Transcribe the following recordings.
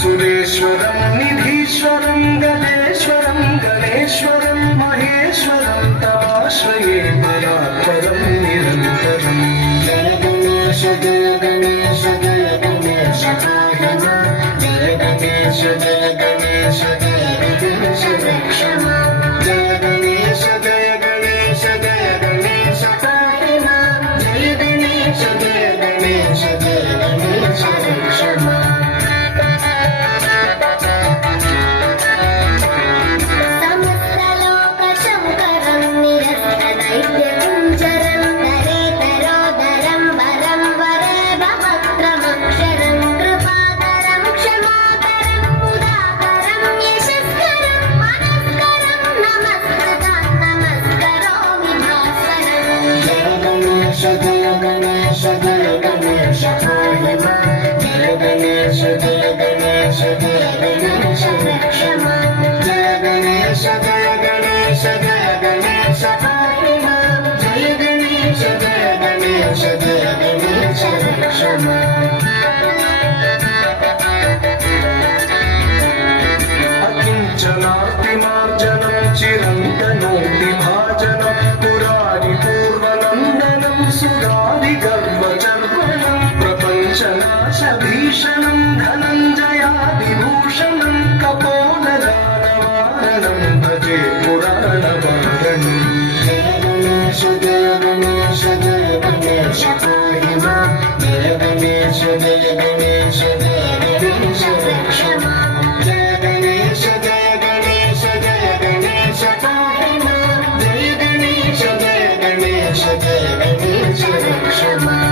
సురేశ్వరం నిధీశ్వరం గణేశ్వరం గణేశ్వరం మహేశ్వరం తమాశ్రయే పరాత్పరం నిరంతరం. జయ గణేశ జయ గణేశ జయ గణేశ పాహి మాం. జయ గణేశ జయ గణేశ జయ గణేశ రక్ష మాం. జయ గణేశ జయ గణేశ జయ గణేశ పాహి మాం. జయ గణేశ జయ గణేశ జయ గణేశ రక్ష మాం. జయ గణేశ జయ గణేశ పాహి మాం. జయ గణేశ జయ గణేశ జయ గణేశ రక్ష మాం. జయ గణేశ జయ గణేశ జయ గణేశ పాహి మాం. జయ గణేశ జయ గణేశ జయ గణేశ రక్ష మాం. అకించనార్తిమార్జనం చిరంతనోటి భాజనం పురారి పూర్వనందనం సురారి గర్వచర్వణం ప్రపంచనాశ భీషణం ధనంజయాదిభూషణం కపోలదానవారణం భజే పురాణవారణం. జయ గణేశ జయ గణేశ జయ గణేశ పాహి మాం. జయ గణేశ జయ గణేశ జయ గణేశ రక్ష మాం. జయ గణేశ జయ గణేశ జయ గణేశ పాహి మాం. జయ గణేశ జయ గణేశ జయ గణేశ రక్ష మాం.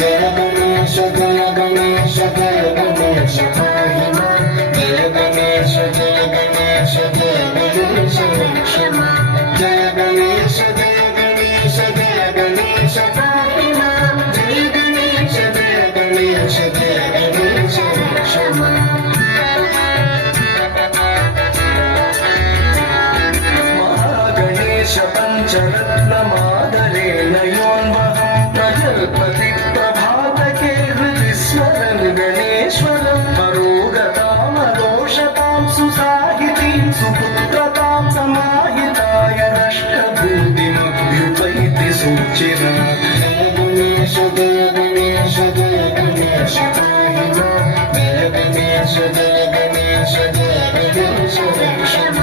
జయ గణేశ జయ గణేశ జయ గణేశ పాహి మాం. జయ గణేశ జయ గణేశ జయ గణేశ రక్ష మాం. జయ గణేశ జయ గణేశ జయ గణేశ పాహి మాం. జయ గణేశ జయ గణేశ జయ గణేశ రక్ష మాం. మహాగణేశ పంచరత్నమాదరేణ యోన్వహం ప్రజల్పతి ప్రభాతకే హృది స్మరన్ గణేశ్వరం పరోగతామదోషతాం సుసాహితీం సుపుత్రతాం సమాహితాయ నష్టభూతిమభ్యుపైతి సుచిరా. జయ గణేశ జయ గణేశ జయ గణేశ పాహి మాం. జయ గణేశ జయ గణేశ జయ గణేశ రక్ష మాం.